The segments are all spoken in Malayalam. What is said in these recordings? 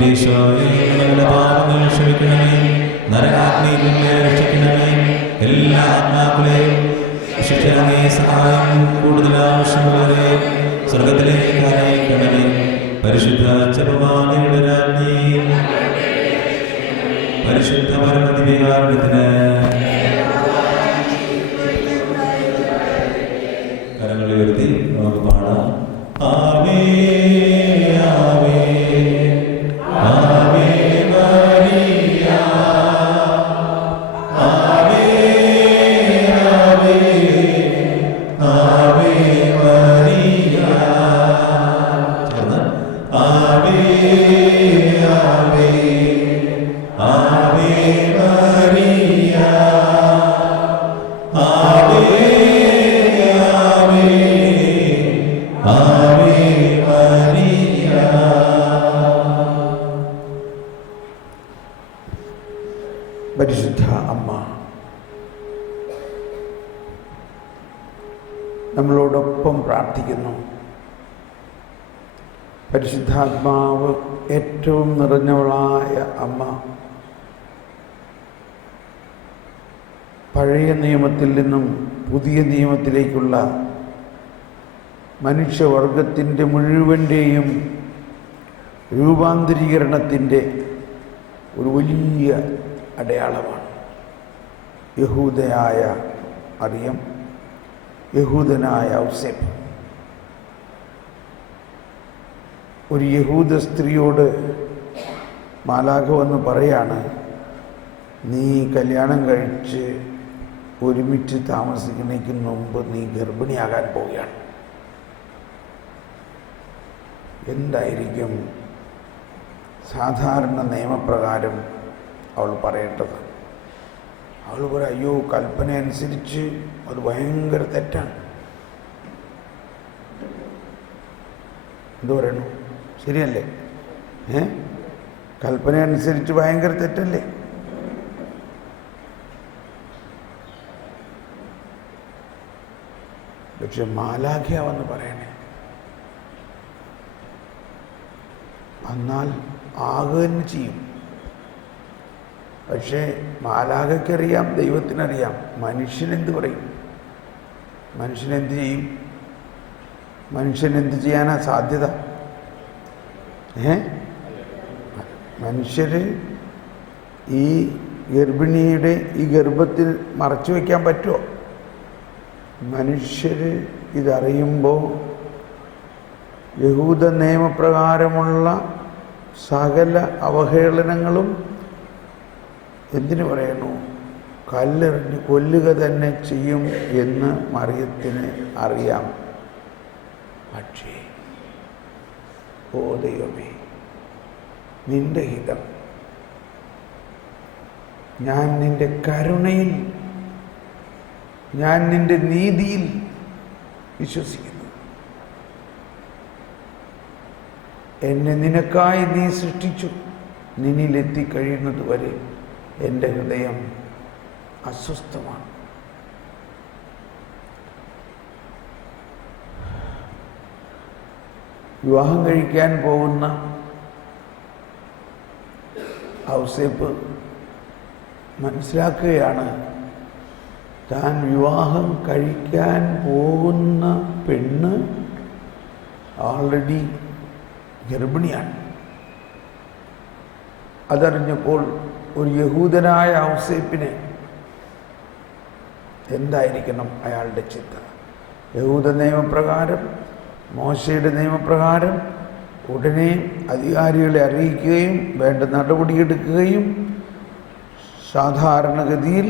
എന്റെ ഈശോയെ ഞങ്ങളുടെ പാപങ്ങൾ ക്ഷമിക്കണമേ. നരകാഗ്നിയിൽ നിന്ന് രക്ഷിക്കണമേ. എല്ലാ ആത്മാക്കളെയും ശിക്ഷണമേ. സഹായം കൂടുതൽ ആവശ്യമുള്ളവരെ സ്വർഗത്തിലേക്ക് അയക്കണമേ. പരിശുദ്ധ ജപമാലയുടെ രാജ്ഞി, പരിശുദ്ധ പരമദിവ്യകാരുണ്യത്തിന് കരങ്ങൾ ഉയർത്തി നമുക്ക് പാടാം. ആവേ ആവേ ആവേ മരിയ, ആവേ ആവേ ആവേ മരിയ. ചേർന്ന് ആവേ ആവേ ആവേ മരിയ, ആവേ ആവേ ആവേ മരിയ. പരിശുദ്ധ അമ്മ നമ്മളോടൊപ്പം പ്രാർത്ഥിക്കുന്നു. പരിശുദ്ധാത്മാവ് ഏറ്റവും നിറഞ്ഞവളായ അമ്മ പഴയ നിയമത്തിൽ നിന്നും പുതിയ നിയമത്തിലേക്കുള്ള മനുഷ്യവർഗത്തിൻ്റെ മുഴുവൻ്റെയും രൂപാന്തരീകരണത്തിൻ്റെ ഒരു വലിയ അടയാളമാണ്. യഹൂദയായ മറിയം, യഹൂദനായ ഔസേപ്പ്. ഒരു യഹൂദ സ്ത്രീയോട് മാലാഖ വന്ന് പറയാണ്, നീ കല്യാണം കഴിച്ച് ഒരുമിച്ച് താമസിക്കുന്നതിന് മുമ്പ് നീ ഗർഭിണിയാകാൻ പോവുകയാണ്. എന്തായിരിക്കും സാധാരണ നിയമപ്രകാരം അവൾ പറയേണ്ടത്? അവൾ പറയും, അയ്യോ, കൽപ്പന അനുസരിച്ച് അത് ഭയങ്കര തെറ്റാണ്. എന്തു പറയണു? ശരിയല്ലേ? കൽപ്പന അനുസരിച്ച് ഭയങ്കര തെറ്റല്ലേ? പക്ഷെ മാലാഖയാവെന്ന് പറയണേ, എന്നാൽ ആകുക ചെയ്യും. പക്ഷേ മാലാഖയ്ക്കറിയാം, ദൈവത്തിനറിയാം മനുഷ്യനെന്ത് പറയും, മനുഷ്യനെന്ത് ചെയ്യും, മനുഷ്യനെന്ത് ചെയ്യാനാ സാധ്യത? മനുഷ്യർ ഈ ഗർഭിണിയുടെ ഈ ഗർഭത്തിൽ മറച്ചു വയ്ക്കാൻ പറ്റുമോ? മനുഷ്യർ ഇതറിയുമ്പോൾ യഹൂദ നിയമപ്രകാരമുള്ള സകല അവഹേളനങ്ങളും എന്തിനു പറയണു? കല്ലെറിഞ്ഞ് കൊല്ലുക തന്നെ ചെയ്യും എന്ന് മറിയത്തിന് അറിയാം. പക്ഷേ ഓ ദൈവമേ, നിന്റെ ഹിതം, ഞാൻ നിന്റെ കരുണയിൽ, ഞാൻ നിന്റെ നീതിയിൽ വിശ്വസിക്കുന്നു. എന്നെ നിനക്കായി നീ സൃഷ്ടിച്ചു. നിന്നിലെത്തിക്കഴിയുന്നത് വരെ എൻ്റെ ഹൃദയം അസ്വസ്ഥമാണ്. വിവാഹം കഴിക്കാൻ പോകുന്ന ഔസേപ്പ് മനസ്സിലാക്കുകയാണ്, താൻ വിവാഹം കഴിക്കാൻ പോകുന്ന പെണ്ണ് ഓൾറെഡി ഗർഭിണിയാണ്. അതറിഞ്ഞപ്പോൾ ഒരു യഹൂദനായ ഔസേപ്പിനെ എന്തായിരിക്കണം അയാളുടെ ചിന്ത? യഹൂദ നിയമപ്രകാരം, മോശയുടെ നിയമപ്രകാരം ഉടനെ അധികാരികളെ അറിയിക്കുകയും വേണ്ട നടപടിയെടുക്കുകയും സാധാരണഗതിയിൽ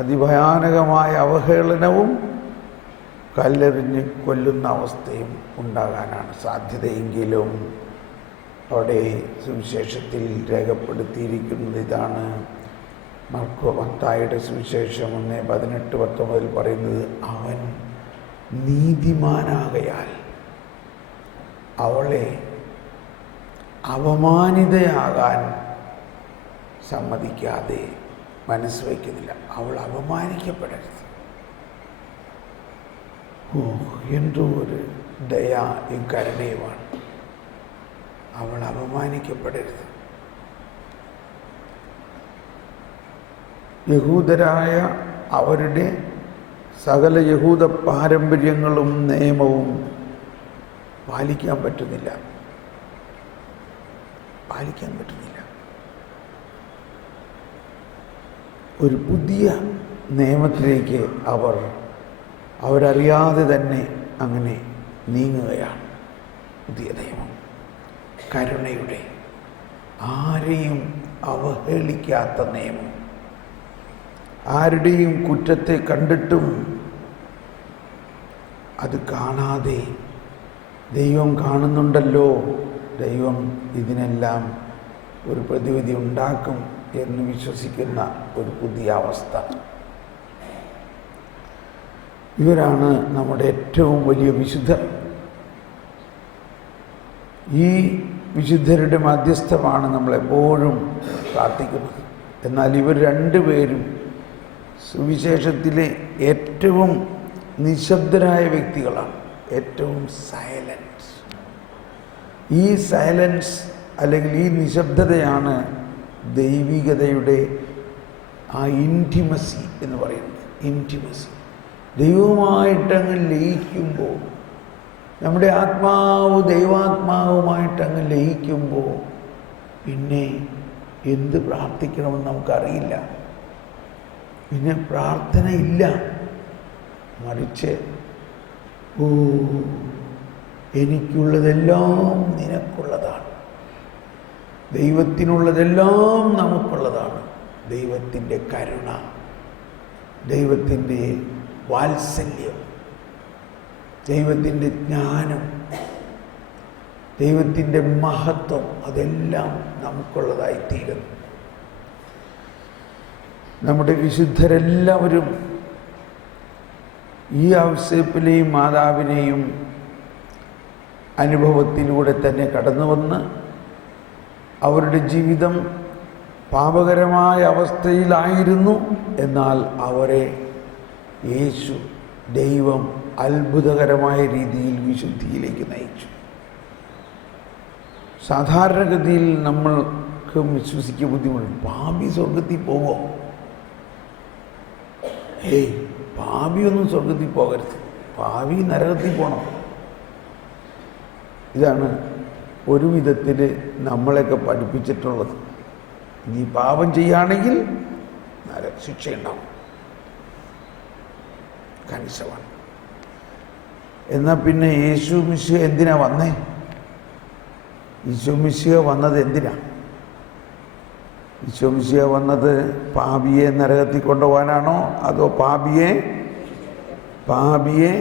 അതിഭയാനകമായ അവഹേളനവും കല്ലെറിഞ്ഞ് കൊല്ലുന്ന അവസ്ഥയും ഉണ്ടാകാനാണ് സാധ്യതയെങ്കിലും അവിടെ സുവിശേഷത്തിൽ രേഖപ്പെടുത്തിയിരിക്കുന്നത് ഇതാണ്. മത്തായിയുടെ സുവിശേഷം 1:18-19 പറയുന്നത്, അവൻ നീതിമാനാകയാൽ അവളെ അപമാനിതയാകാൻ സമ്മതിക്കാതെ മനസ്സ് വയ്ക്കുന്നില്ല. അവൾ അപമാനിക്കപ്പെടരുത്. എന്തോ ഒരു ദയ, കരുണയുമാണ്. അവൾ അപമാനിക്കപ്പെടരുത്. യഹൂദരായ അവരുടെ സകല യഹൂദ പാരമ്പര്യങ്ങളും നിയമവും പാലിക്കാൻ പറ്റുന്നില്ല. ഒരു പുതിയ നിയമത്തിലേക്ക് അവരറിയാതെ തന്നെ അങ്ങനെ നീങ്ങുകയാണ്. പുതിയ നിയമം കരുണയുടെ, ആരെയും അവഹേളിക്കാത്ത നിയമം. ആരുടെയും കുറ്റത്തെ കണ്ടിട്ടും അത് കാണാതെ ദൈവം കാണുന്നുണ്ടല്ലോ, ദൈവം ഇതിനെല്ലാം ഒരു പ്രതിവിധി ഉണ്ടാക്കും എന്ന് വിശ്വസിക്കുന്ന ഒരു പുതിയ അവസ്ഥ. ഇവരാണ് നമ്മുടെ ഏറ്റവും വലിയ വിശുദ്ധർ. ഈ വിശുദ്ധരുടെ മധ്യസ്ഥമാണ് നമ്മളെപ്പോഴും പ്രാർത്ഥിക്കുന്നത്. എന്നാൽ ഇവർ രണ്ടുപേരും സുവിശേഷത്തിലെ ഏറ്റവും നിശബ്ദരായ വ്യക്തികളാണ്, ഏറ്റവും സൈലൻസ്. ഈ സൈലൻസ് അല്ലെങ്കിൽ ഈ നിശബ്ദതയാണ് ദൈവികതയുടെ ആ ഇൻറ്റിമസി എന്ന് പറയുന്നത്. ഇൻറ്റിമസി, ദൈവവുമായിട്ടങ്ങ് ലയിക്കുമ്പോൾ, നമ്മുടെ ആത്മാവ് ദൈവാത്മാവുമായിട്ടങ്ങ് ലയിക്കുമ്പോൾ പിന്നെ എന്ത് പ്രാർത്ഥിക്കണമെന്ന് നമുക്കറിയില്ല. പിന്നെ പ്രാർത്ഥനയില്ല, മറിച്ച് ഓ എനിക്കുള്ളതെല്ലാം നിനക്കുള്ളതാണ്, ദൈവത്തിനുള്ളതെല്ലാം നമുക്കുള്ളതാണ്. ദൈവത്തിൻ്റെ കരുണ, ദൈവത്തിൻ്റെ വാത്സല്യം, ദൈവത്തിൻ്റെ ജ്ഞാനം, ദൈവത്തിൻ്റെ മഹത്വം, അതെല്ലാം നമുക്കുള്ളതായിത്തീരുന്നു. നമ്മുടെ വിശുദ്ധരെല്ലാവരും ഈ ഔസേപ്പിനെയും മാതാവിനെയും അനുഭവത്തിലൂടെ തന്നെ കടന്നു വന്ന് അവരുടെ ജീവിതം പാപകരമായ അവസ്ഥയിലായിരുന്നു. എന്നാൽ അവരെ യേശു, ദൈവം അത്ഭുതകരമായ രീതിയിൽ വിശുദ്ധിയിലേക്ക് നയിച്ചു. സാധാരണഗതിയിൽ നമ്മൾക്ക് വിശ്വസിക്കാൻ ബുദ്ധിമുട്ടുണ്ട്. പാപി സ്വർഗത്തിൽ പോവോ? പാപിയൊന്നും സ്വർഗത്തിൽ പോകരുത്, പാപി നരകത്തിൽ പോകണം. ഇതാണ് ഒരു വിധത്തിൽ നമ്മളെയൊക്കെ പഠിപ്പിച്ചിട്ടുള്ളത്. നീ പാപം ചെയ്യുകയാണെങ്കിൽ ശിക്ഷയുണ്ടാവും, കണിശമാണ്. എന്നാൽ പിന്നെ യേശു മിശിഹ എന്തിനാ വന്നേ? യേശു മിശിഹ വന്നത് എന്തിനാ? യേശു മിശിഹ വന്നത് പാപിയെ നരകത്തിൽ കൊണ്ടുപോകാനാണോ, അതോ പാപിയെ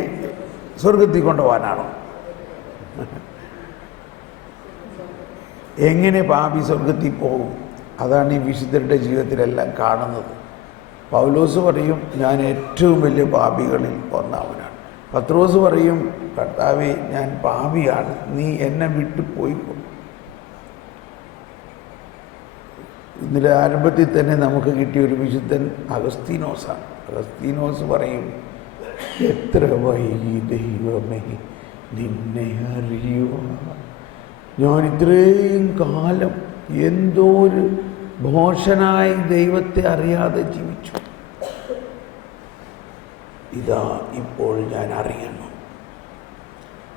സ്വർഗത്തിൽ കൊണ്ടുപോകാനാണോ? എങ്ങനെ പാപി സ്വർഗത്തിൽ പോകും? അതാണ് ഈ വിശുദ്ധരുടെ ജീവിതത്തിലെല്ലാം കാണുന്നത്. പൗലോസ് പറയും, ഞാൻ ഏറ്റവും വലിയ പാപികളിൽ ഒന്നാമനാണ്. പത്രോസ് പറയും, കർത്താവേ ഞാൻ പാപിയാണ്, നീ എന്നെ വിട്ടു പോയിക്കോ. ഇന്നലെ ആരംഭത്തിൽ തന്നെ നമുക്ക് കിട്ടിയ ഒരു വിശുദ്ധൻ അഗസ്തീനോസാണ്. അഗസ്തീനോസ് പറയും, എത്ര വൈകി ദൈവമേ നിന്നെ അറിയുക, ഞാൻ ഇത്രയും കാലം എന്തോ ഒരു ഭോഷനായി ദൈവത്തെ അറിയാതെ ജീവിച്ചു, ഇതാ ഇപ്പോൾ ഞാൻ അറിയുന്നു.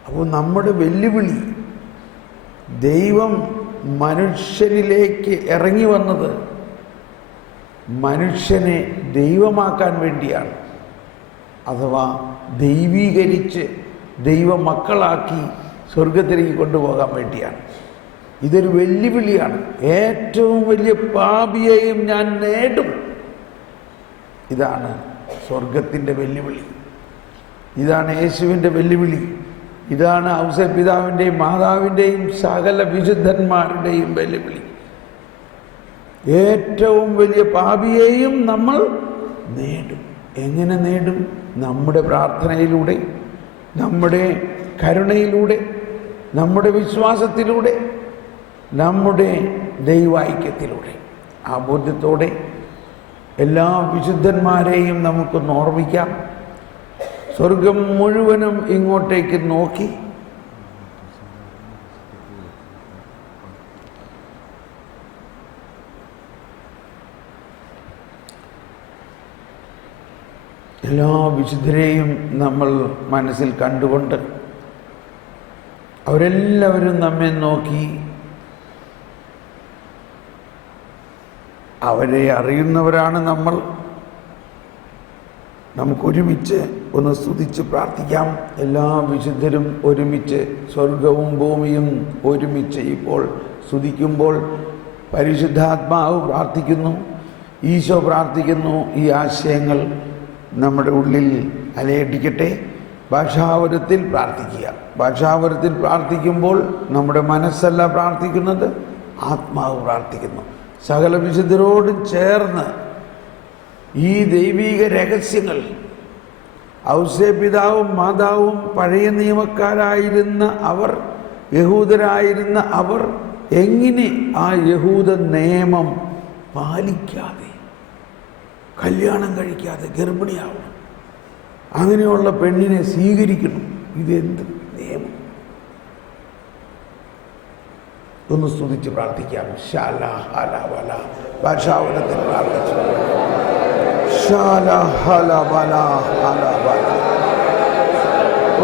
അപ്പോൾ നമ്മുടെ വെല്ലുവിളി, ദൈവം മനുഷ്യരിലേക്ക് ഇറങ്ങി വന്നത് മനുഷ്യനെ ദൈവമാക്കാൻ വേണ്ടിയാണ്, അഥവാ ദൈവീകരിച്ച് ദൈവമക്കളാക്കി സ്വർഗത്തിലേക്ക് കൊണ്ടുപോകാൻ വേണ്ടിയാണ്. ഇതൊരു വെല്ലുവിളിയാണ്. ഏറ്റവും വലിയ പാപിയെയും ഞാൻ നേടും. ഇതാണ് സ്വർഗത്തിൻ്റെ വെല്ലുവിളി, ഇതാണ് യേശുവിൻ്റെ വെല്ലുവിളി, ഇതാണ് ഔസേപ്പിതാവിൻ്റെയും മാതാവിൻ്റെയും സകല വിശുദ്ധന്മാരുടെയും വെല്ലുവിളി. ഏറ്റവും വലിയ പാപിയെയും നമ്മൾ നേടും. എങ്ങനെ നേടും? നമ്മുടെ പ്രാർത്ഥനയിലൂടെ, നമ്മുടെ കരുണയിലൂടെ, നമ്മുടെ വിശ്വാസത്തിലൂടെ, നമ്മുടെ ദൈവൈക്യത്തിലൂടെ. ആ ബോധ്യത്തോടെ എല്ലാ വിശുദ്ധന്മാരെയും നമുക്കൊന്ന് ഓർമ്മിക്കാം. സ്വർഗം മുഴുവനും ഇങ്ങോട്ടേക്ക് നോക്കി എല്ലാ വിശുദ്ധരെയും നമ്മൾ മനസ്സിൽ കണ്ടുകൊണ്ട് അവരെല്ലാവരും നമ്മെ നോക്കി അവരെ അറിയുന്നവരാണ് നമ്മൾ. നമുക്കൊരുമിച്ച് ഒന്ന് സ്തുതിച്ച് പ്രാർത്ഥിക്കാം. എല്ലാ വിശുദ്ധരും ഒരുമിച്ച്, സ്വർഗവും ഭൂമിയും ഒരുമിച്ച് ഇപ്പോൾ സ്തുതിക്കുമ്പോൾ പരിശുദ്ധാത്മാവ് പ്രാർത്ഥിക്കുന്നു, ഈശോ പ്രാർത്ഥിക്കുന്നു. ഈ ആശയങ്ങൾ നമ്മുടെ ഉള്ളിൽ അലയടിക്കട്ടെ. ഭാഷാവരത്തിൽ പ്രാർത്ഥിക്കുക. ഭാഷാവരത്തിൽ പ്രാർത്ഥിക്കുമ്പോൾ നമ്മുടെ മനസ്സല്ല പ്രാർത്ഥിക്കുന്നത്, ആത്മാവ് പ്രാർത്ഥിക്കുന്നു. സകല വിശുദ്ധരോടും ചേർന്ന് ഈ ദൈവീക രഹസ്യങ്ങൾ ഔസേപിതാവും മാതാവും പഴയ നിയമക്കാരായിരുന്ന അവർ, യഹൂദരായിരുന്ന അവർ എങ്ങനെ ആ യഹൂദ നിയമം പാലിക്കാതെ കല്യാണം കഴിക്കാതെ ഗർഭിണിയാവണം, അങ്ങനെയുള്ള പെണ്ണിനെ സ്വീകരിക്കണം? ഇതെന്ത് നിയമം? ഒന്ന് സ്തുതിച്ച് പ്രാർത്ഥിക്കാം. ശാല ഹല വല ഭാഷാവനത്തിൽ പ്രാർത്ഥിച്ചു. ശാല ഹല വല ഹല വല.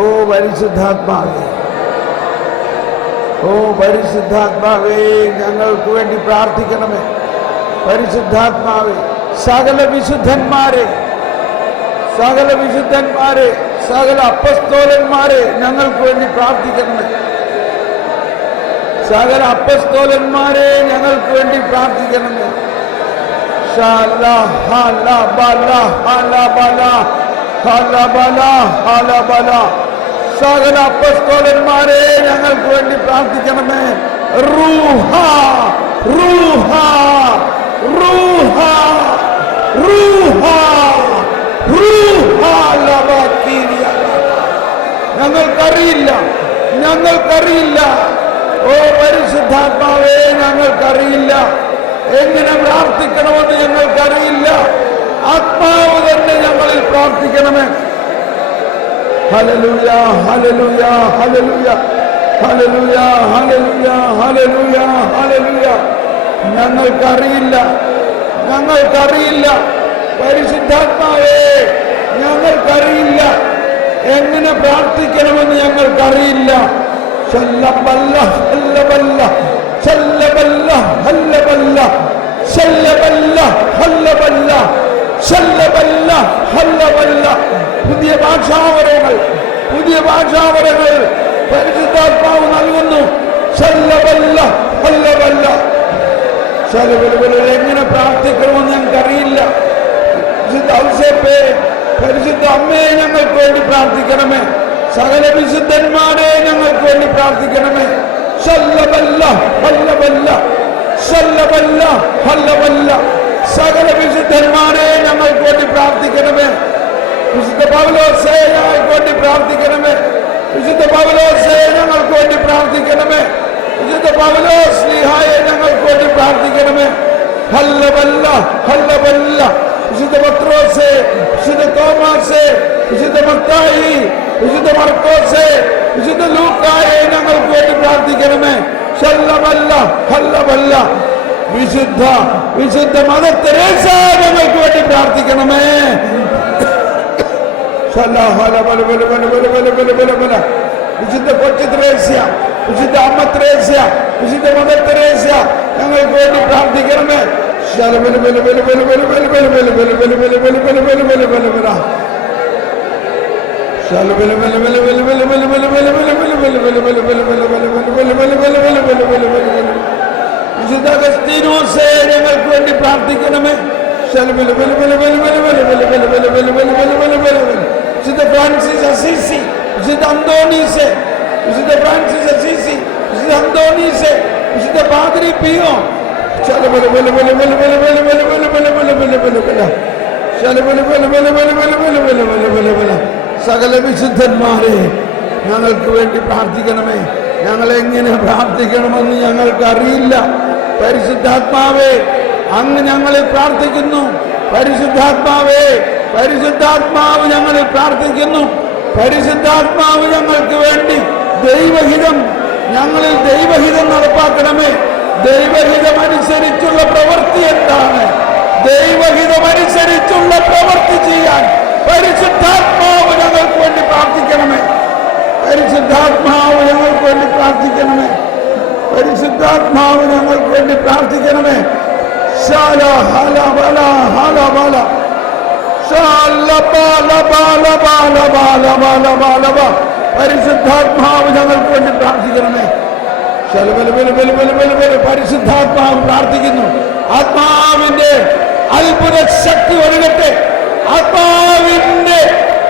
ഓ പരിശുദ്ധാത്മാവേ, ഓ പരിശുദ്ധാത്മാവേ, ഞങ്ങൾക്ക് വേണ്ടി പ്രാർത്ഥിക്കണമേ. പരിശുദ്ധാത്മാവേ, സകല വിശുദ്ധന്മാരെ, സകല വിശുദ്ധന്മാരെ, സകല അപ്പസ്തോലന്മാരെ ഞങ്ങൾക്ക് വേണ്ടി പ്രാർത്ഥിക്കണമേ. സകല അപ്പസ്തോലന്മാരെ ഞങ്ങൾക്ക് വേണ്ടി പ്രാർത്ഥിക്കണമേ. സകല അപ്പസ്തോലന്മാരെ ഞങ്ങൾക്ക് വേണ്ടി പ്രാർത്ഥിക്കണമേ. റൂഹ റൂഹ റൂഹ റൂഹ റൂഹ ലബാക്കിരിയ. ഞങ്ങൾക്കറിയില്ല, ഞങ്ങൾക്കറിയില്ല. ഓ പരിശുദ്ധാത്മാവേ, ഞങ്ങൾക്കറിയില്ല എങ്ങനെ പ്രാർത്ഥിക്കണമെന്ന്. ഞങ്ങൾക്കറിയില്ല. ആത്മാവ് തന്നെ ഞങ്ങളിൽ പ്രാർത്ഥിക്കണമേ. ഹല്ലേലൂയ ഹല്ലേലൂയ ഹല്ലേലൂയ ഹല്ലേലൂയ ഹല്ലേലൂയ ഹല്ലേലൂയ ഹല്ലേലൂയ. ഞങ്ങൾക്കറിയില്ല, ഞങ്ങൾക്കറിയില്ല. പരിശുദ്ധാത്മാവേ, ഞങ്ങൾക്കറിയില്ല എങ്ങനെ പ്രാർത്ഥിക്കണമെന്ന്. ഞങ്ങൾക്കറിയില്ല. ശല്ലബല്ല ഹല്ലബല്ല ശല്ലബല്ല ഹല്ലബല്ല ശല്ലബല്ല ഹല്ലബല്ല ശല്ലബല്ല ഹല്ലബല്ല. പുതിയ ഭാഷാവരങ്ങൾ, പുതിയ ഭാഷാവരങ്ങൾ പരിശുദ്ധാത്മാവ് നൽകുന്നു. ശല്ലബല്ല ഹല്ലബല്ല ശല്ലബല്ല. എങ്ങനെ പ്രാർത്ഥിക്കണമെന്ന് ഞങ്ങൾക്കറിയില്ല. വിശുദ്ധ ഔസേപ്പേ, പരിശുദ്ധ അമ്മയെ ഞങ്ങൾക്ക് വേണ്ടി പ്രാർത്ഥിക്കണമേ. സകല വിശുദ്ധന്മാരെ ഞങ്ങൾക്ക് വേണ്ടി പ്രാർത്ഥിക്കണമേ. ശല്ലബല്ല ഹല്ലബല്ല ശല്ലബല്ല ഹല്ലബല്ല. സകല വിശുദ്ധന്മാരെ ഞങ്ങൾക്ക് വേണ്ടി പ്രാർത്ഥിക്കണമേ. വിശുദ്ധ പൗലോസേ ഞങ്ങൾക്ക് വേണ്ടി പ്രാർത്ഥിക്കണമേ. വിശുദ്ധ പൗലോസേ ഞങ്ങൾക്ക് വേണ്ടി പ്രാർത്ഥിക്കണമേ. വിശുദ്ധ പൗലോസ് ശ്ലീഹായെ ഞങ്ങൾക്ക് വേണ്ടി പ്രാർത്ഥിക്കണമേ. ഹല്ലബല്ല ഹല്ലബല്ല. വിശുദ്ധ പത്രോസേ, വിശുദ്ധ തോമാസേ, വിശുദ്ധ മത്തായി, വിശുദ്ധ മർക്കോസേ, വിശുദ്ധ ലൂക്കായെ ഞങ്ങൾക്ക് വേണ്ടി പ്രാർത്ഥിക്കണമേ. ശല്ലബല്ല ഹല്ലബല്ല. വിശുദ്ധ വിശുദ്ധ മദർ തെരേസ ഞങ്ങൾക്ക് വേണ്ടി പ്രാർത്ഥിക്കണമേ. വിശുദ്ധ കൊച്ചു ത്രേസ്യ, വിശുദ്ധ അമ്മ ത്രേസ്യ, വിശുദ്ധ മദർ തെരേസ ഞങ്ങൾക്ക് വേണ്ടി പ്രാർത്ഥിക്കണമേ. വിശുദ്ധ അഗസ്തീനോസേ ഞങ്ങൾക്ക് വേണ്ടി പ്രാർത്ഥിക്കണമേ. വിശുദ്ധ ഫ്രാൻസിസ് അസീസി, വിശുദ്ധ അന്തോണീസേ, വിശുദ്ധ ഫ്രാൻസിസ് അസീസി, വിശുദ്ധ അന്തോണീസേ, വിശുദ്ധ പാദ്രി പിയോ, സകല വിശുദ്ധന്മാരെ ഞങ്ങൾക്ക് വേണ്ടി പ്രാർത്ഥിക്കണമേ. ഞങ്ങൾ എങ്ങനെ പ്രാർത്ഥിക്കണമെന്ന് ഞങ്ങൾക്കറിയില്ല. പരിശുദ്ധാത്മാവേ, അങ്ങ് ഞങ്ങളിൽ പ്രാർത്ഥിക്കുന്നു. പരിശുദ്ധാത്മാവേ, പരിശുദ്ധാത്മാവ് ഞങ്ങളിൽ പ്രാർത്ഥിക്കുന്നു. പരിശുദ്ധാത്മാവ് ഞങ്ങൾക്ക് വേണ്ടി ദൈവഹിതം, ഞങ്ങളിൽ ദൈവഹിതം നടപ്പാക്കണമേ. ദൈവഹിതമനുസരിച്ചുള്ള പ്രവൃത്തി എന്താണ്? ദൈവഹിതമനുസരിച്ചുള്ള പ്രവൃത്തി ചെയ്യാൻ പരിശുദ്ധാത്മാവ് ഞങ്ങൾക്ക് വേണ്ടി പ്രാർത്ഥിക്കണമേ. പരിശുദ്ധാത്മാവ് ഞങ്ങൾക്ക് വേണ്ടി പ്രാർത്ഥിക്കണമേ. പരിശുദ്ധാത്മാവ് ഞങ്ങൾക്ക് വേണ്ടി പ്രാർത്ഥിക്കണമേ. ശാല ഹല ബല ഹല ബല ശാല ബല ബല ബല ബല ബല ബല ബല. പരിശുദ്ധാത്മാവ് ഞങ്ങൾക്ക് വേണ്ടി പ്രാർത്ഥിക്കണമേ. പരിശുദ്ധാത്മാവ് പ്രാർത്ഥിക്കുന്നു. ആത്മാവിന്റെ അത്ഭുത ശക്തി ഒഴുകട്ടെ. ആത്മാവിന്റെ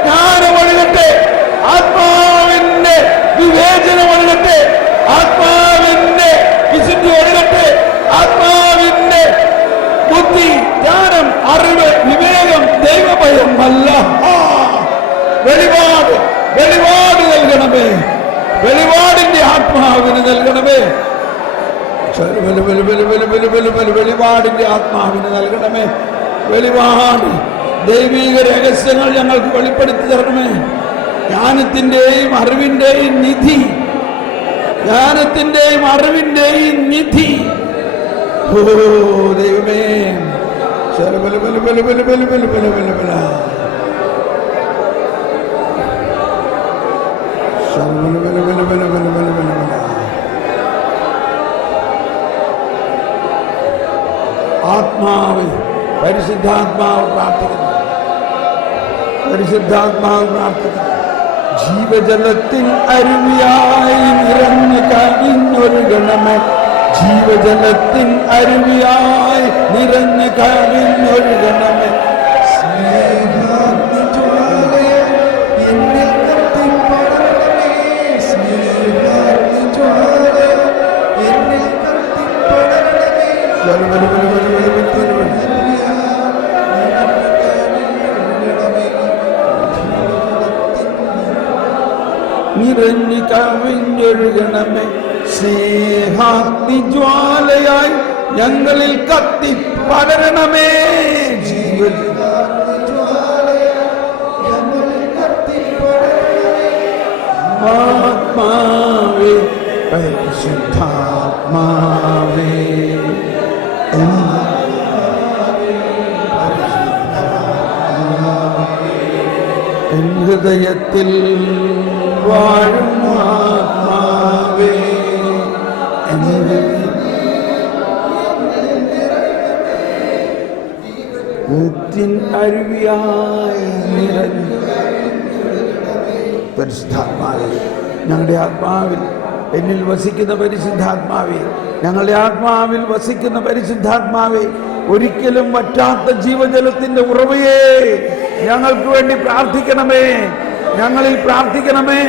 ജ്ഞാനം ഒഴുകട്ടെ. ആത്മാവിന്റെ വിവേചനം ഒഴുകട്ടെ. ആത്മാവിന്റെ വിശുദ്ധി ഒഴുകട്ടെ. ആത്മാവിന്റെ ബുദ്ധി, ജ്ഞാനം, അറിവ്, വിവേകം, ദൈവഭയം അല്ല, വെളിപാട് നൽകണമേ. വെളിപാടിന്റെ ആത്മാവിന് നൽകണമേ. വെളിപാടിന്റെ ആത്മാവിന് നൽകണമേ. വെളിപാട് ദൈവിക രഹസ്യങ്ങൾ ഞങ്ങൾക്ക് വെളിപ്പെടുത്തി തരണമേ. ജ്ഞാനത്തിന്റെയും അറിവിന്റെയും നിധി, ജ്ഞാനത്തിന്റെയും അറിവിന്റെയും നിധി. ഓ ദൈവമേ, ആത്മാവ്, പരിശുദ്ധാത്മാവ് പ്രാർത്ഥിക്കുന്നു. പരിശുദ്ധാത്മാവ് പ്രാർത്ഥിക്കുന്നു. ജീവജലത്തിൻ അരുവിയായി നിറഞ്ഞു കവിഞ്ഞൊഴുകണമേ. ജീവജലത്തിൻ അരുവിയായി നിറഞ്ഞു കവിഞ്ഞൊഴുകണമേ. നിറഞ്ഞു കവിഞ്ഞൊഴുകണമേ. സ്നേഹാഗ്നി ജ്വാലയായി ഞങ്ങളിൽ കത്തി പടരണമേ. ആത്മാവേ, പരിശുദ്ധാത്മാവേ, എൻ ഹൃദയത്തിൽ വാഴും ആത്മാവേ, അരുവിയായി നിറഞ്ഞു. പരിശുദ്ധാത്മാവേ, ഞങ്ങളുടെ ആത്മാവിൽ എന്നിൽ വസിക്കുന്ന പരിശുദ്ധാത്മാവേ, ഞങ്ങളുടെ ആത്മാവിൽ വസിക്കുന്ന പരിശുദ്ധാത്മാവേ, ഒരിക്കലും വറ്റാത്ത ജീവജലത്തിന്റെ ഉറവയെ ഞങ്ങൾക്ക് വേണ്ടി പ്രാർത്ഥിക്കണമേ. ഞങ്ങളിൽ പ്രാർത്ഥിക്കണമേ.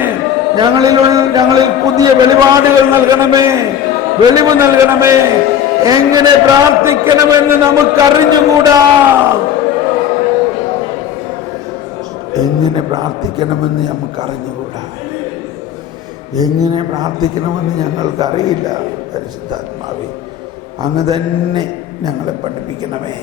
ഞങ്ങളിൽ പുതിയ വെളിപാടുകൾ നൽകണമേ. വെളിവ് നൽകണമേ. എങ്ങനെ പ്രാർത്ഥിക്കണമെന്ന് നമുക്കറിഞ്ഞുകൂടാ. എങ്ങനെ പ്രാർത്ഥിക്കണമെന്ന് നമുക്കറിഞ്ഞുകൂടാ. എങ്ങനെ പ്രാർത്ഥിക്കണമെന്ന് ഞങ്ങൾക്കറിയില്ല. പരിശുദ്ധാത്മാവേ, അങ്ങ് തന്നെ ഞങ്ങളെ പഠിപ്പിക്കണമേ.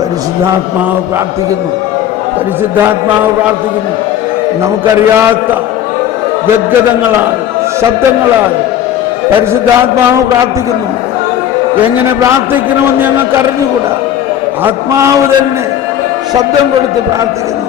പരിശുദ്ധാത്മാവ് പ്രാർത്ഥിക്കുന്നു. പരിശുദ്ധാത്മാവ് പ്രാർത്ഥിക്കുന്നു. നമുക്കറിയാത്ത ഗദ്ഗതങ്ങളാൽ, ശബ്ദങ്ങളാൽ പരിശുദ്ധാത്മാവ് പ്രാർത്ഥിക്കുന്നു. എങ്ങനെ പ്രാർത്ഥിക്കണമെന്ന് ഞങ്ങൾക്ക് അറിഞ്ഞുകൂടാ. ആത്മാവ് തന്നെ ശബ്ദം കൊടുത്ത് പ്രാർത്ഥിക്കുന്നു.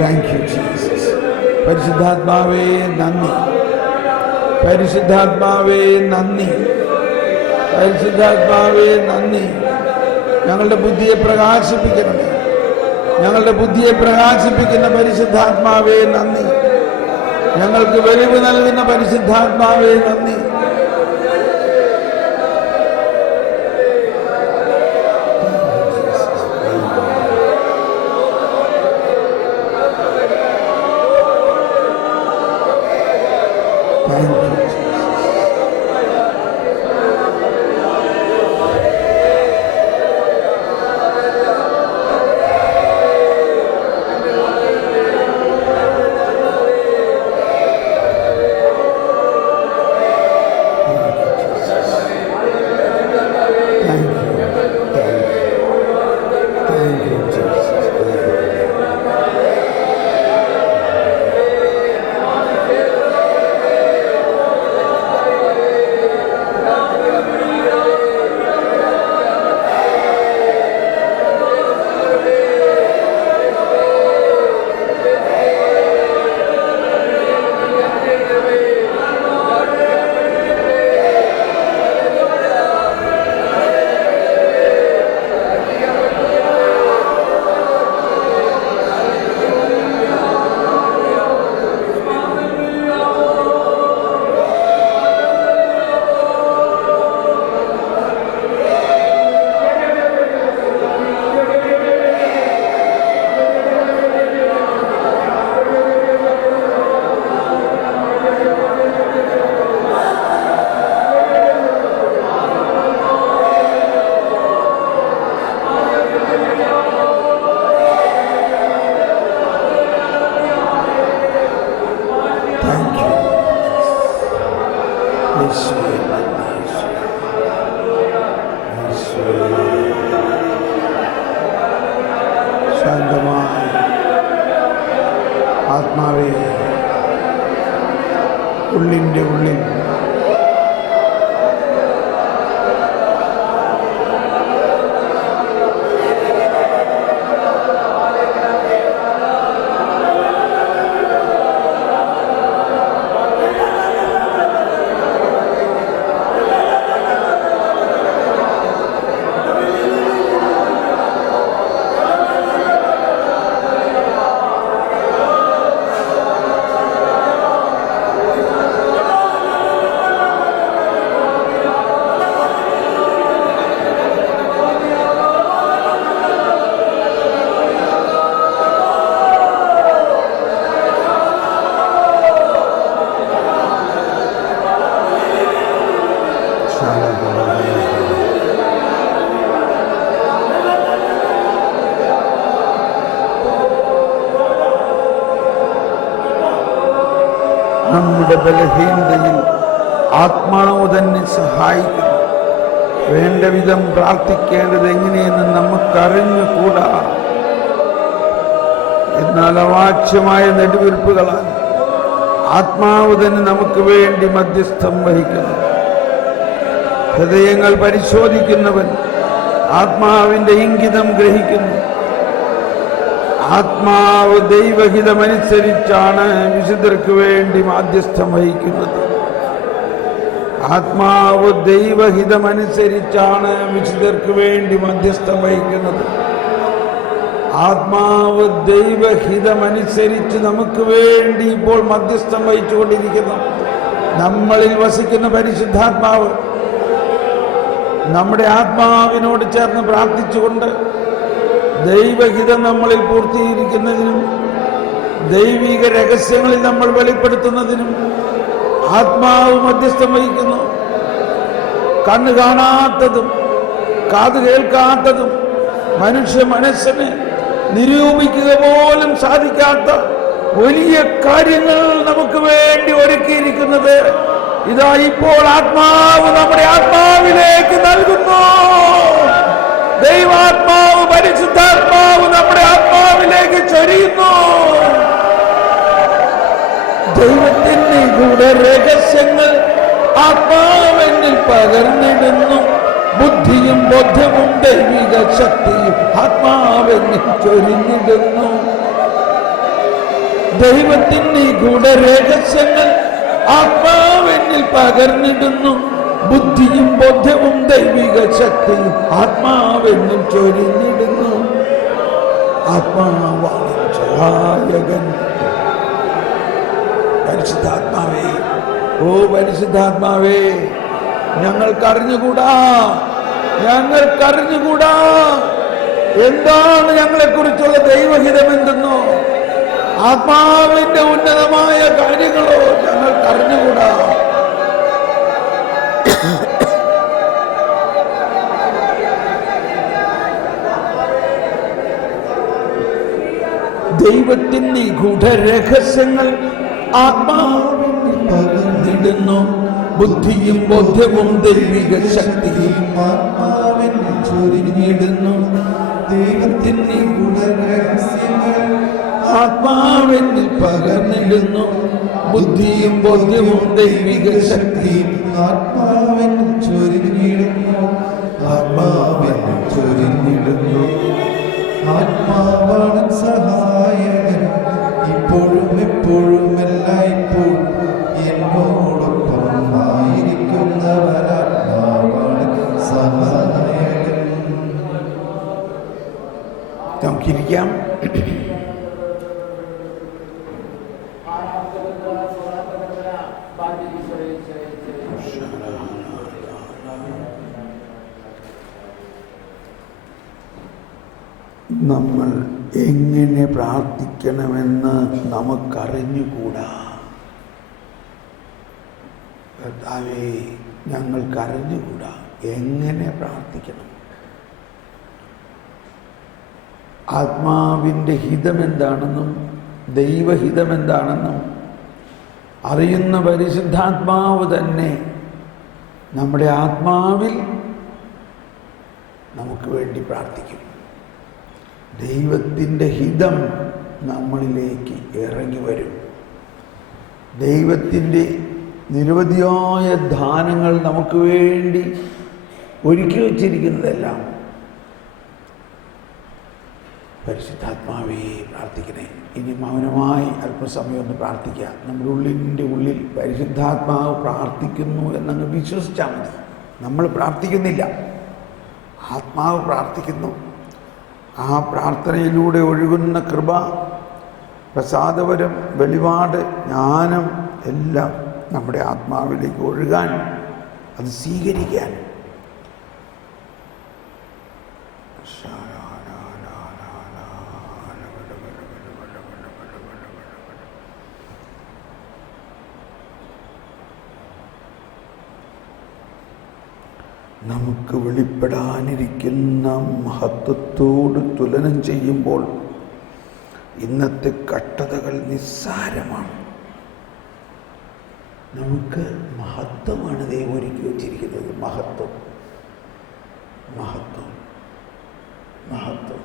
Thank you Jesus. പരിശുദ്ധാത്മാവേ നന്ദി. പരിശുദ്ധാത്മാവേ നന്ദി. പരിശുദ്ധാത്മാവേ നന്ദി. ഞങ്ങളുടെ ബുദ്ധിയെ പ്രകാശിപ്പിക്കണമേ. ഞങ്ങളുടെ ബുദ്ധിയെ പ്രകാശിപ്പിക്കുന്ന പരിശുദ്ധാത്മാവേ നന്ദി. ഞങ്ങൾക്ക് വെളിവ് നൽകുന്ന പരിശുദ്ധാത്മാവേ നന്ദി. ശാന്തമായി ആത്മാവേ ഉള്ളിൻ്റെ ഉള്ളിൽ നമ്മുടെ ബലഹീനതയിൽ ആത്മാവ് തന്നെ സഹായിക്കുന്നു. വേണ്ട വിധം പ്രാർത്ഥിക്കേണ്ടത് എങ്ങനെയെന്ന് നമുക്കറിഞ്ഞുകൂടാ. എന്നാൽ അവാച്യമായ നെടുവീർപ്പുകളാൽ ആത്മാവ് തന്നെ നമുക്ക് വേണ്ടി മധ്യസ്ഥം വഹിക്കുന്നു. ഹൃദയങ്ങൾ പരിശോധിക്കുന്നവൻ ആത്മാവിൻ്റെ ഇംഗിതം ഗ്രഹിക്കുന്നു. ആത്മാവ് ദൈവഹിതമനുസരിച്ചാണ് വിശുദ്ധർക്ക് വേണ്ടി മാധ്യസ്ഥം വഹിക്കുന്നത്. ആത്മാവ് ദൈവഹിതമനുസരിച്ചാണ് വിശുദ്ധർക്ക് വേണ്ടി മധ്യസ്ഥം വഹിക്കുന്നത്. ആത്മാവ് ദൈവഹിതമനുസരിച്ച് നമുക്ക് വേണ്ടി ഇപ്പോൾ മധ്യസ്ഥം വഹിച്ചുകൊണ്ടിരിക്കുന്നു. നമ്മളിൽ വസിക്കുന്ന പരിശുദ്ധാത്മാവ് നമ്മുടെ ആത്മാവിനോട് ചേർന്ന് പ്രാർത്ഥിച്ചുകൊണ്ട് ദൈവഹിതം നമ്മളിൽ പൂർത്തീകരിക്കുന്നതിനും ദൈവിക രഹസ്യങ്ങളിൽ നമ്മൾ വെളിപ്പെടുത്തുന്നതിനും ആത്മാവ് മധ്യസ്ഥം വഹിക്കുന്നു. കണ്ണ് കാണാത്തതും കാത് കേൾക്കാത്തതും മനുഷ്യ മനസ്സിന് നിരൂപിക്കുക പോലും സാധിക്കാത്ത വലിയ കാര്യങ്ങൾ നമുക്ക് വേണ്ടി ഒരുക്കിയിരിക്കുന്നത് ഇതാ ഇപ്പോൾ ആത്മാവ് നമ്മുടെ ആത്മാവിലേക്ക് നൽകുന്നു. ദൈവാത്മാവ് പരിശുദ്ധാത്മാവ് നമ്മുടെ ആത്മാവിലേക്ക് ചൊരിയുന്നു. ദൈവത്തിന്റെ കൂടെ രഹസ്യങ്ങൾ ആത്മാവെന്നിൽ പകർന്നിടുന്നു. ബുദ്ധിയും ബോധ്യവും ദൈവിക ശക്തിയും ആത്മാവെന്നിൽ ചൊരിഞ്ഞിടുന്നു. ദൈവത്തിന്റെ കൂടെ രഹസ്യങ്ങൾ ആത്മാവെന്നിൽ പകർന്നിടുന്നു. ബുദ്ധിയും ബോധ്യവും ദൈവിക ശക്തിയും ആത്മാവെന്നും ചൊരിഞ്ഞിടുന്നു. ആത്മാവാണ് സഹായകൻ. പരിശുദ്ധാത്മാവേ, ഓ പരിശുദ്ധാത്മാവേ, ഞങ്ങൾക്കറിഞ്ഞുകൂടാ എന്താണ് ഞങ്ങളെക്കുറിച്ചുള്ള ദൈവഹിതം എന്തെന്നോ ആത്മാവിന്റെ ഉന്നതമായ കാര്യങ്ങളോ ഞങ്ങൾക്കറിഞ്ഞുകൂടാ. ദൈവത്തിന്റെ നിഗൂഢ രഹസ്യങ്ങൾ ആത്മാവിൽ പകർന്നിടുന്നു. ബുദ്ധിയും ബോധ്യവും ദൈവിക ശക്തിയും ആത്മാവിൽ ചൊരിഞ്ഞിടുന്നു. ദൈവത്തിന്റെ നിഗൂഢ രഹസ്യങ്ങൾ ആത്മാവിൽ പകർന്നിടുന്നു. ബുദ്ധിയും ബോധ്യവും ദൈവിക ശക്തിയും ആത്മാവിൽ ചൊരിഞ്ഞിടുന്നു. ആത്മാവാണ് സഹായകൻ. ഇപ്പോഴും എപ്പോഴും എല്ലായ്പ്പോഴും എന്നോടൊപ്പം ആയിരിക്കുന്നവരാത്മാവാണ് സഹായകൻ. നമുക്കിരിക്കാം. നമ്മൾ എങ്ങനെ പ്രാർത്ഥിക്കണമെന്ന് നമുക്കറിഞ്ഞുകൂടാ. കർത്താവേ, ഞങ്ങൾക്കറിഞ്ഞുകൂടാ എങ്ങനെ പ്രാർത്ഥിക്കണം. ആത്മാവിൻ്റെ ഹിതമെന്താണെന്നും ദൈവഹിതമെന്താണെന്നും അറിയുന്ന പരിശുദ്ധാത്മാവ് തന്നെ നമ്മുടെ ആത്മാവിൽ നമുക്ക് വേണ്ടി പ്രാർത്ഥിക്കും. ദൈവത്തിൻ്റെ ഹിതം നമ്മളിലേക്ക് ഇറങ്ങി വരും. ദൈവത്തിൻ്റെ നിരവധിയായ ദാനങ്ങൾ നമുക്ക് വേണ്ടി ഒരുക്കി വച്ചിരിക്കുന്നതെല്ലാം പരിശുദ്ധാത്മാവേ പ്രാർത്ഥിക്കണേ. ഇനി മൗനമായി അല്പസമയം ഒന്ന് പ്രാർത്ഥിക്കുക. നമ്മുടെ ഉള്ളിൻ്റെ ഉള്ളിൽ പരിശുദ്ധാത്മാവ് പ്രാർത്ഥിക്കുന്നു എന്നങ്ങ് വിശ്വസിച്ചാൽ മതി. നമ്മൾ പ്രാർത്ഥിക്കുന്നില്ല, ആത്മാവ് പ്രാർത്ഥിക്കുന്നു. ആ പ്രാർത്ഥനയിലൂടെ ഒഴുകുന്ന കൃപ, പ്രസാദപരം, വെളിപാട്, ജ്ഞാനം എല്ലാം നമ്മുടെ ആത്മാവിലേക്ക് ഒഴുകാൻ, അത് സ്വീകരിക്കാൻ നമുക്ക് വെളിപ്പെടാനിരിക്കുന്ന മഹത്വത്തോട് തുലനം ചെയ്യുമ്പോൾ ഇന്നത്തെ കഷ്ടതകൾ നിസ്സാരമാണ്. നമുക്ക് മഹത്വമാണ് ദൈവം ഒരുക്കി വച്ചിരിക്കുന്നത്. മഹത്വം മഹത്വം മഹത്വം.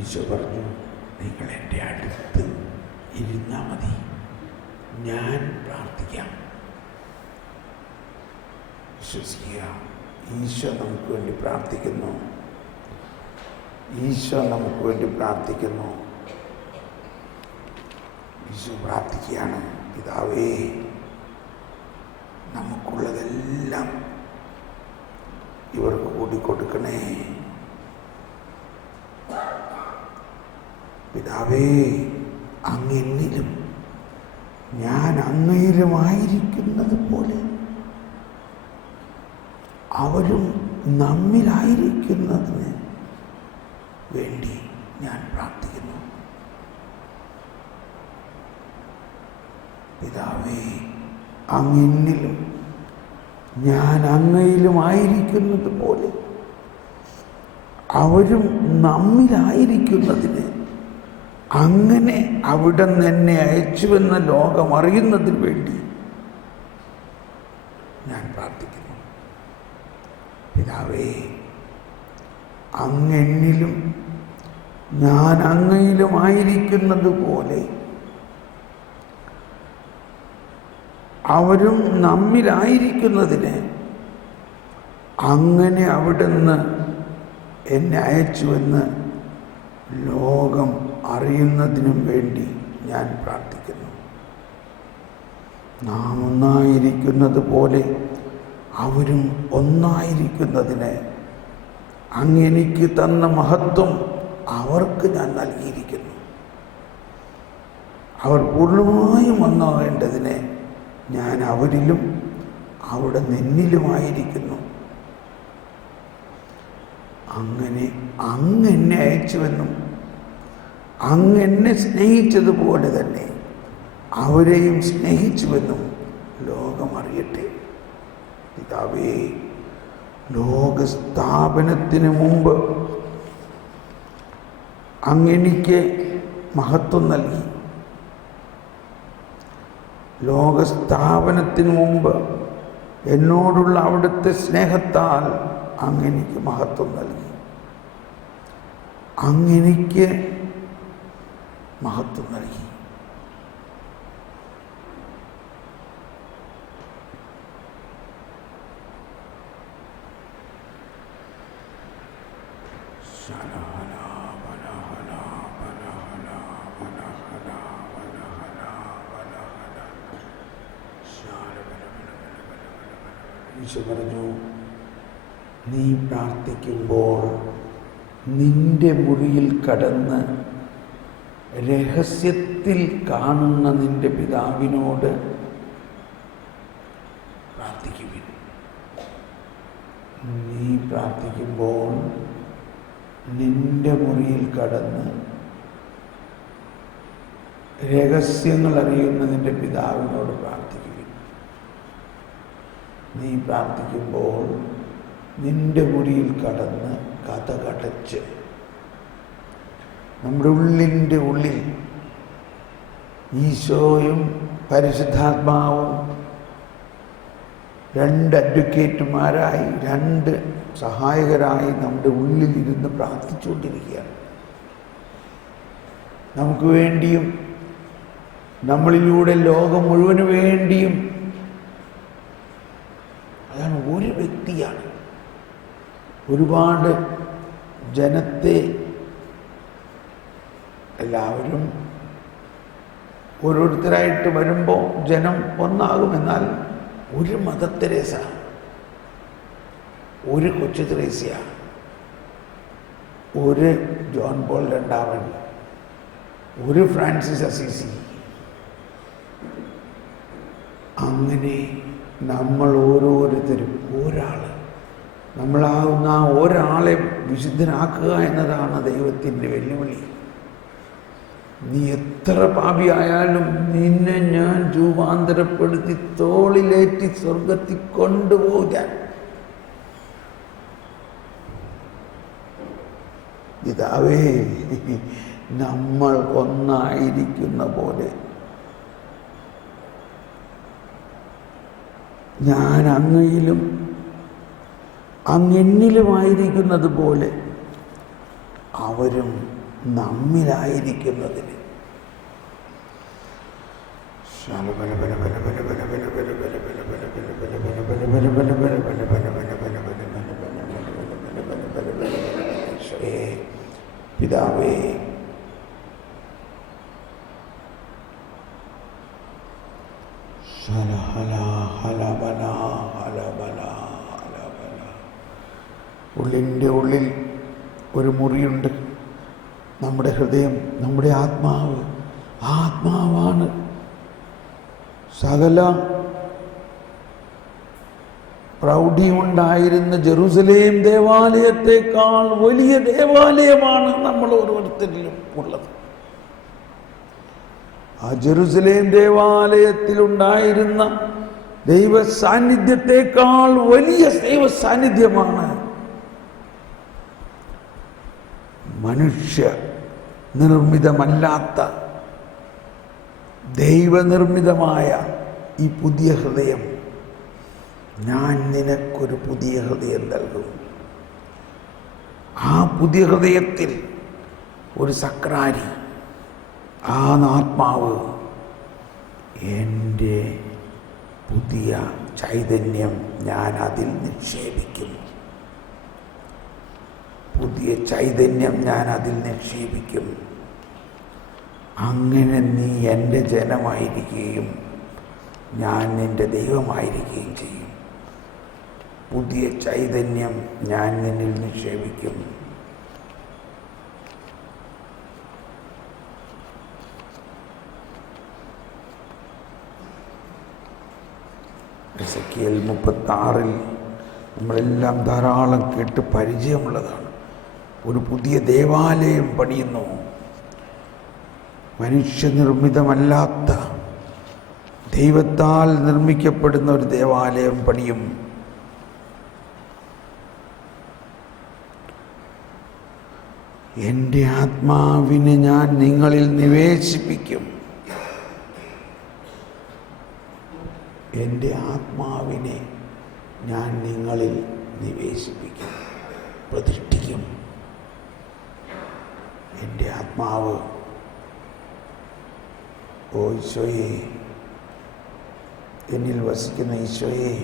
ഈശോ പറഞ്ഞു, നിങ്ങൾ എൻ്റെ അടുത്ത് ഇരുന്നാൽ മതി, ഞാൻ പ്രാർത്ഥിക്കാം. വിശ്വസിക്കുക, ഈശോ നമുക്ക് വേണ്ടി പ്രാർത്ഥിക്കുന്നു. ഈശോ നമുക്ക് വേണ്ടി പ്രാർത്ഥിക്കുന്നു. ഈശോ പ്രാർത്ഥിക്കുകയാണ്, പിതാവേ, നമുക്കുള്ളതെല്ലാം ഇവർക്ക് കൂടി കൊടുക്കണേ. പിതാവേ, അങ്ങെന്നിലും ഞാൻ അങ്ങയിലുമായിരിക്കുന്നത് പോലെ അവരും നമ്മിലായിരിക്കുന്നതിന് വേണ്ടി ഞാൻ പ്രാർത്ഥിക്കുന്നു. പിതാവേ, അങ്ങെന്നിലും ഞാൻ അങ്ങയിലുമായിരിക്കുന്നത് പോലെ അവരും നമ്മിലായിരിക്കുന്നതിന്, അങ്ങനെ അവിടെ നിന്ന് എന്നെ അയച്ചുവെന്ന ലോകം അറിയുന്നതിന് വേണ്ടി ഞാൻ പ്രാർത്ഥിക്കുന്നു. പിതാവേ, അങ്ങെന്നിലും ഞാൻ അങ്ങയിലുമായിരിക്കുന്നത് പോലെ അവരും നമ്മിലായിരിക്കുന്നതിന് അങ്ങനെ അവിടുന്ന് എന്നെ അയച്ചുവെന്ന് ലോകം അറിയുന്നതിനും വേണ്ടി ഞാൻ പ്രാർത്ഥിക്കുന്നു. നാം ഒന്നായിരിക്കുന്നത് പോലെ അവരും ഒന്നായിരിക്കുന്നതിന് അങ്ങ് എനിക്ക് തന്ന മഹത്വം അവർക്ക് ഞാൻ നൽകിയിരിക്കുന്നു. അവർ പൂർണ്ണമായും ഒന്നാകേണ്ടതിന് ഞാൻ അവരിലും അവിടെ നിന്നിലുമായിരിക്കുന്നു. അങ്ങനെ അങ്ങ് എന്നെ അയച്ചുവെന്നും അങ്ങ് എന്നെ സ്നേഹിച്ചതുപോലെ തന്നെ അവരെയും സ്നേഹിച്ചുവെന്നും ലോകം അറിയട്ടെ. പിതാവേ, ലോകസ്ഥാപനത്തിന് മുമ്പ് അങ്ങെനിക്ക് മഹത്വം നൽകി. ലോകസ്ഥാപനത്തിന് മുമ്പ് എന്നോടുള്ള അവിടുത്തെ സ്നേഹത്താൽ അങ്ങെനിക്ക് മഹത്വം നൽകി. അങ്ങെനിക്ക് മഹത്വം നൽകി. ഈശോ പറഞ്ഞു, നീ പ്രാർത്ഥിക്കുമ്പോൾ നിന്റെ മുറിയിൽ കടന്ന് രഹസ്യത്തിൽ കാണുന്ന നിന്റെ പിതാവിനോട് പ്രാർത്ഥിക്കുവിൻ. നീ പ്രാർത്ഥിക്കുമ്പോൾ നിന്റെ മുറിയിൽ കടന്ന് രഹസ്യങ്ങൾ അറിയുന്ന നിന്റെ പിതാവിനോട് പ്രാർത്ഥിക്കുവിൻ. നീ പ്രാർത്ഥിക്കുമ്പോൾ നിന്റെ മുറിയിൽ കടന്ന് കതകടച്ച് നമ്മുടെ ഉള്ളിൻ്റെ ഉള്ളിൽ ഈശോയും പരിശുദ്ധാത്മാവും രണ്ട് അഡ്വക്കേറ്റുമാരായി, രണ്ട് സഹായകരായി നമ്മുടെ ഉള്ളിലിരുന്ന് പ്രാർത്ഥിച്ചുകൊണ്ടിരിക്കുകയാണ്. നമുക്ക് വേണ്ടിയും നമ്മളിലൂടെ ലോകം മുഴുവന് വേണ്ടിയും. അതാണ് ഒരു വ്യക്തിയാണ് ഒരുപാട് ജനത്തെ, എല്ലാവരും ഓരോരുത്തരായിട്ട് വരുമ്പോൾ ജനം ഒന്നാകും. എന്നാൽ ഒരു മദർ തെരേസ, ഒരു കൊച്ചു ത്രേസ്യ, ഒരു ജോൺ പോൾ രണ്ടാമൻ, ഒരു ഫ്രാൻസിസ് അസീസി, അങ്ങനെ നമ്മൾ ഓരോരുത്തരും ഒരാൾ, നമ്മളാകുന്ന ആ ഒരാളെ വിശുദ്ധനാക്കുക എന്നതാണ് ദൈവത്തിൻ്റെ വെല്ലുവിളി. നീ എത്ര പാപിയായാലും നിന്നെ ഞാൻ രൂപാന്തരപ്പെടുത്തി തോളിലേറ്റി സ്വർഗത്തിൽ കൊണ്ടുപോകാൻ. പിതാവേ, നമ്മൾ ഒന്നായിരിക്കുന്ന പോലെ ഞാൻ അങ്ങയിലും അങ്ങെന്നിലുമായിരിക്കുന്നത് പോലെ അവരും നമ്മിലായിരിക്കുന്നതിന് പിതാവേ, ഉള്ളിൻ്റെ ഉള്ളിൽ ഒരു മുറിയുണ്ട്. നമ്മുടെ ഹൃദയം, നമ്മുടെ ആത്മാവ്. ആത്മാവാണ് സകല പ്രൗഢിയുണ്ടായിരുന്ന ജെറുസലേം ദേവാലയത്തെക്കാൾ വലിയ ദേവാലയമാണ് നമ്മൾ ഓരോരുത്തരിലും ഉള്ളത്. ആ ജെറുസലേം ദേവാലയത്തിലുണ്ടായിരുന്ന ദൈവ സാന്നിധ്യത്തെക്കാൾ വലിയ ദൈവ സാന്നിധ്യമാണ് മനുഷ്യ നിർമ്മിതമല്ലാത്ത ദൈവനിർമ്മിതമായ ഈ പുതിയ ഹൃദയം. ഞാൻ നിനക്കൊരു പുതിയ ഹൃദയം നൽകും. ആ പുതിയ ഹൃദയത്തിൽ ഒരു സക്രാരി, ആ ആത്മാവ് എൻ്റെ പുതിയ ചൈതന്യം ഞാൻ അതിൽ നിക്ഷേപിക്കും. പുതിയ ചൈതന്യം ഞാൻ അതിൽ നിക്ഷേപിക്കും. അങ്ങനെ നീ എൻ്റെ ജനമായിരിക്കുകയും ഞാൻ നിൻ്റെ ദൈവമായിരിക്കുകയും ചെയ്യും. പുതിയ ചൈതന്യം ഞാൻ നിന്നിൽ നിക്ഷേപിക്കും. എസെക്കിയേൽ 36 നമ്മളെല്ലാം ധാരാളം കേട്ട് പരിചയമുള്ളതാണ്. ഒരു പുതിയ ദേവാലയം പണിയുന്നു. മനുഷ്യനിർമ്മിതമല്ലാത്ത ദൈവത്താൽ നിർമ്മിക്കപ്പെടുന്ന ഒരു ദേവാലയം പണിയും. എൻ്റെ ആത്മാവിനെ ഞാൻ നിങ്ങളിൽ നിവേശിപ്പിക്കും. എൻ്റെ ആത്മാവിനെ ഞാൻ നിങ്ങളിൽ നിവേശിപ്പിക്കും, പ്രതിഷ്ഠിക്കും. എൻ്റെ ആത്മാവ്, ഓ ഈശോയെ, എന്നിൽ വസിക്കുന്ന ഈശോയെ,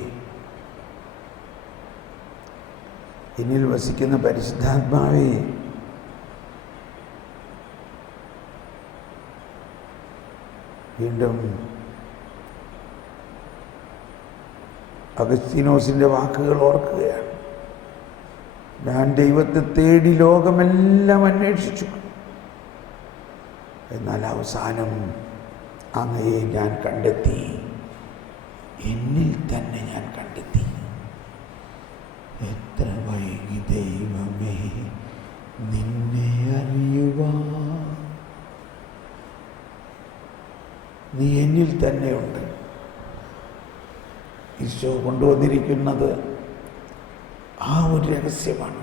എന്നിൽ വസിക്കുന്ന പരിശുദ്ധാത്മാവേ, വീണ്ടും അഗസ്തീനോസിൻ്റെ വാക്കുകൾ ഓർക്കുകയാണ്. ഞാൻ ദൈവത്തെ തേടി ലോകമെല്ലാം അന്വേഷിച്ചു, എന്നാൽ അവസാനം അങ്ങയെ ഞാൻ കണ്ടെത്തി. എന്നിൽ തന്നെ ഞാൻ കണ്ടെത്തി. എത്ര വൈകി ദൈവമേ നിന്നെ അറിയുവാൻ. നീ എന്നിൽ തന്നെയുണ്ട്. ഈശോ കൊണ്ടുവന്നിരിക്കുന്നത് ആ ഒരു രഹസ്യമാണ്.